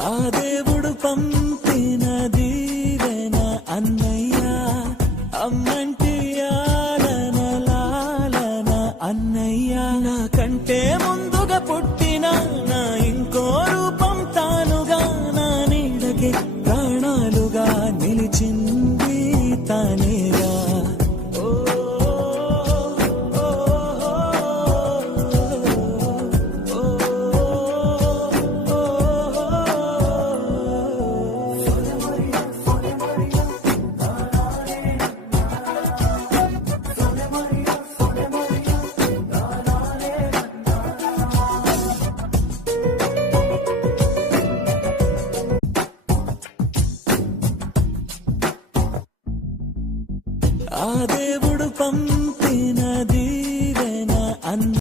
ఆ దేవుడు పంపిన దీవెన అన్నయ్య, అమ్మంటి ఆలన లాలన అన్నయ్య. నాకంటే ముందుగా పుట్టిన నా ఇంకో రూపం తానుగా, నా నీడకి ప్రాణాలుగా నిలిచింది తాను.